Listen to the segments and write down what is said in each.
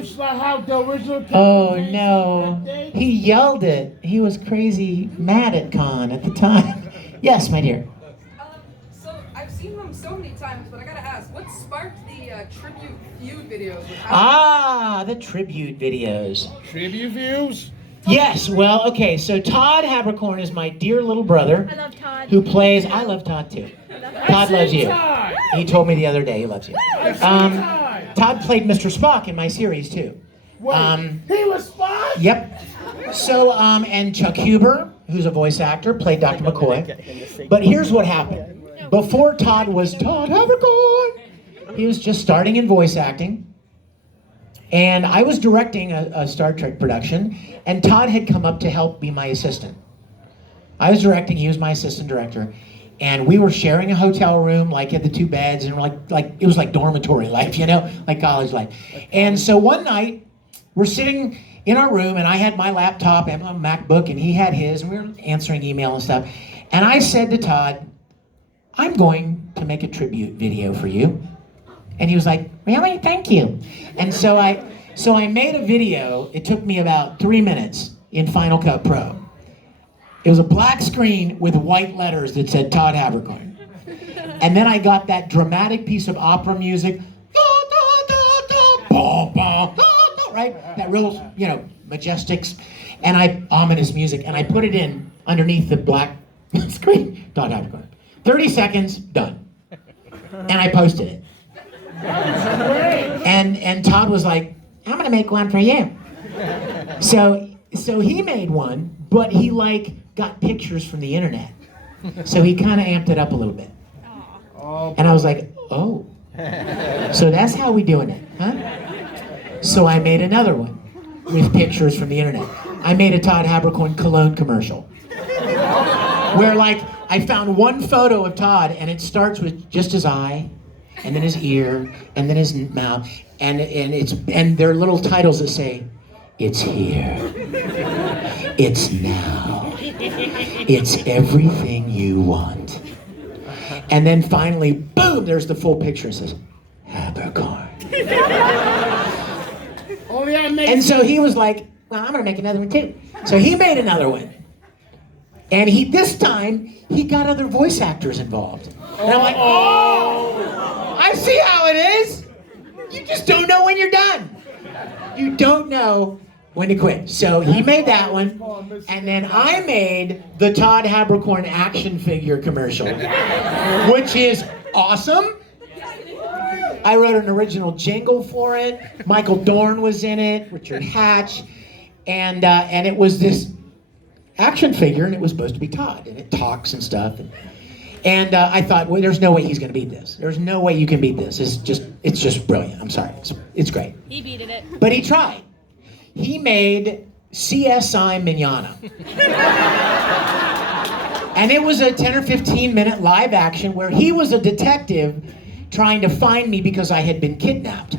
abuse like how the original. Oh no, he yelled it. He was crazy mad at Khan at the time. Yes, my dear. So I've seen them so many times, but I gotta ask, what sparked the tribute feud videos? The tribute videos. Tribute views? Yes, well, okay, so Todd Habercorn is my dear little brother. I love Todd. Who plays, I love Todd too. Todd loves you. Todd. He told me the other day he loves you. Todd. Todd played Mr. Spock in my series too. Wait, he was Spock? Yep. So, and Chuck Huber, who's a voice actor, played Dr. McCoy. But here's what happened. Before Todd was Todd Habercorn, he was just starting in voice acting. And I was directing a Star Trek production, and Todd had come up to help be my assistant. I was directing, he was my assistant director, and we were sharing a hotel room, like at the 2 beds, and like it was like dormitory life, you know, like college life. And so one night, we're sitting in our room, and I had my laptop and my MacBook, and he had his, and we were answering email and stuff. And I said to Todd, I'm going to make a tribute video for you. And he was like, really? Thank you. And so I made a video. It took me about 3 minutes in Final Cut Pro. It was a black screen with white letters that said Todd Habercorn. And then I got that dramatic piece of opera music, right? That real, majestic, and ominous music. And I put it in underneath the black screen, Todd Habercorn. 30 seconds, done. And I posted it. And Todd was like, I'm gonna make one for you. So he made one, but he got pictures from the internet. So he kind of amped it up a little bit. And I was like, oh. So that's how we doing it, huh? So I made another one with pictures from the internet. I made a Todd Habercorn cologne commercial. Where I found one photo of Todd and it starts with just his eye, and then his ear, and then his mouth, and there are little titles that say, it's here, it's now, it's everything you want. And then finally, boom, there's the full picture. It says, Habercorn. And so he was like, well, I'm gonna make another one too. So he made another one. And this time, he got other voice actors involved. And I'm like, oh, I see how it is. You just don't know when you're done. You don't know when to quit. So he made that one, and then I made the Todd Habercorn action figure commercial, which is awesome. I wrote an original jingle for it. Michael Dorn was in it, Richard Hatch, and it was this action figure, and it was supposed to be Todd, and it talks and stuff. And I thought, well, there's no way he's going to beat this. There's no way you can beat this. It's just brilliant. I'm sorry. It's great. He beat it. But he tried. He made CSI Mignona. And it was a 10 or 15 minute live action where he was a detective trying to find me because I had been kidnapped.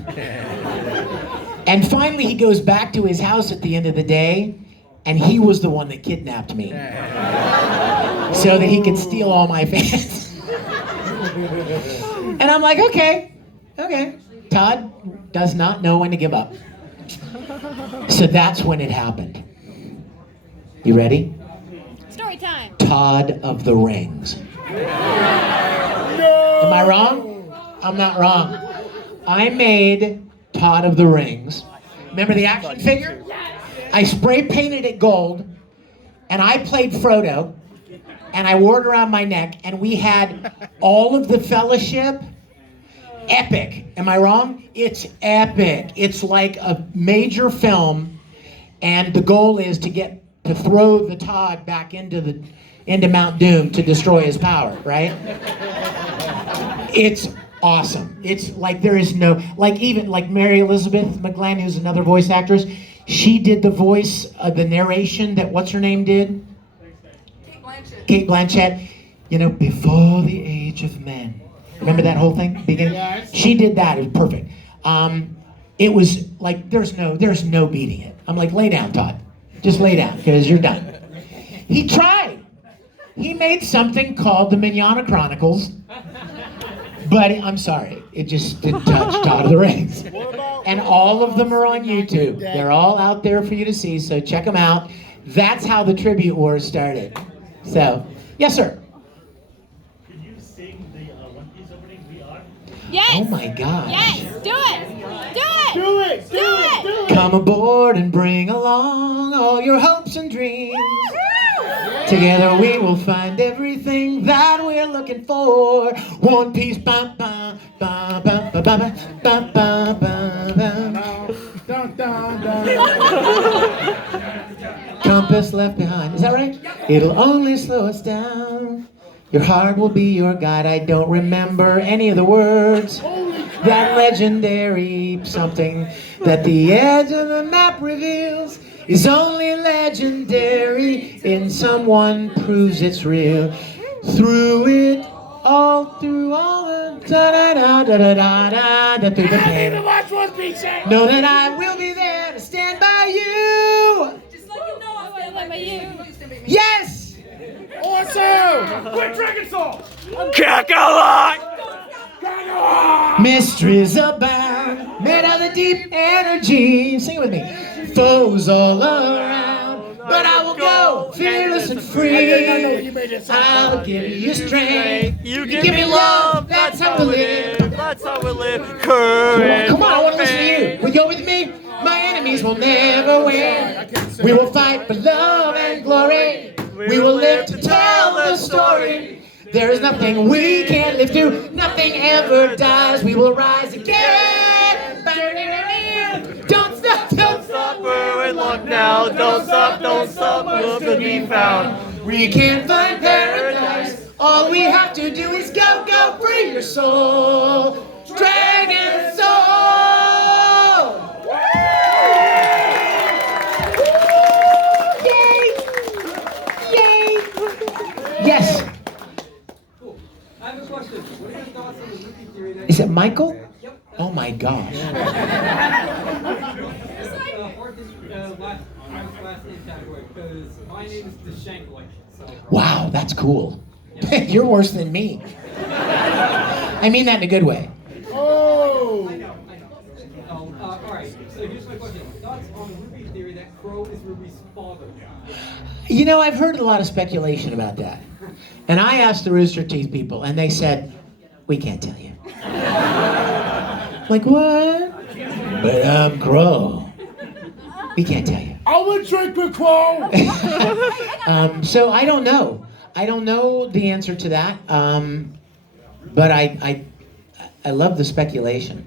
And finally he goes back to his house at the end of the day, and he was the one that kidnapped me. So that he could steal all my fans. And I'm like, okay. Todd does not know when to give up. So that's when it happened. You ready? Story time. Todd of the Rings. No! Am I wrong? I'm not wrong. I made Todd of the Rings. Remember the action figure? I spray painted it gold, and I played Frodo, and I wore it around my neck, and we had all of the Fellowship. Epic. Am I wrong? It's epic. It's like a major film, and the goal is to throw the Todd back into Mount Doom to destroy his power, right? It's awesome. It's like there is no, even Mary Elizabeth McGlynn, who's another voice actress, she did the voice of the narration that what's her name did? Kate Blanchett. Before the age of men. Remember that whole thing? Beginning? Yes. She did that. It was perfect. It was like there's no beating it. I'm like, lay down, Todd. Just lay down, because you're done. He tried. He made something called the Mignona Chronicles, but I'm sorry, it just didn't touch Todd of the Rings. What about And all of them are on YouTube. They're all out there for you to see, so check them out. That's how the tribute wars started. So, yes, sir. Could you sing the One Piece opening, We Are? Yes. Oh my gosh. Yes. Do it. Do it. Do it! Do it! Do it! Come aboard and bring along all your hopes and dreams. Together we will find everything that we're looking for. One Piece, ba ba ba ba ba ba ba ba ba ba. Dun, dun, dun. Compass left behind. Is that right? It'll only slow us down. Your heart will be your guide. I don't remember any of the words. That legendary something that the edge of the map reveals is only legendary in someone proves it's real. Through all the da da da da da da da through the I need to pain. watch One Piece. Know that I will be there to stand by you. Just like you know, I'll stand by you. Please stand by me. Yes. Awesome! Quick Dragon Song! Mysteries abound, made of the deep energy. Sing it with me. Foes all around, but I will go fearless and free. I'll give you strength. You give me love, that's how we live. That's how we live. Courage. Come on, I want to listen to you. Will you go with me? My enemies will never win. We will fight for love and glory. We will live to tell the story. There is nothing we can't live through. Nothing ever dies. We will rise again. Don't stop, don't stop. We're in luck now. Don't stop, we'll be found. We can find paradise. All we have to do is go, go, free your soul. Dragon Soul! Yay! Yay! Yes. I have a question. What are your thoughts on the Wiki theory that Is it Michael? Oh my gosh. Fourth is last name category because my name is Deshankly. So Wow, that's cool. You're worse than me. I mean that in a good way. Oh! I know. All right. So here's my question. Thoughts on the Ruby theory that Crow is Ruby's father? You know, I've heard a lot of speculation about that. And I asked the Rooster Teeth people, and they said, we can't tell you. Like, what? But I'm Crow. We can't tell you. I would drink with Crow! So I don't know. I don't know the answer to that. But I love the speculation.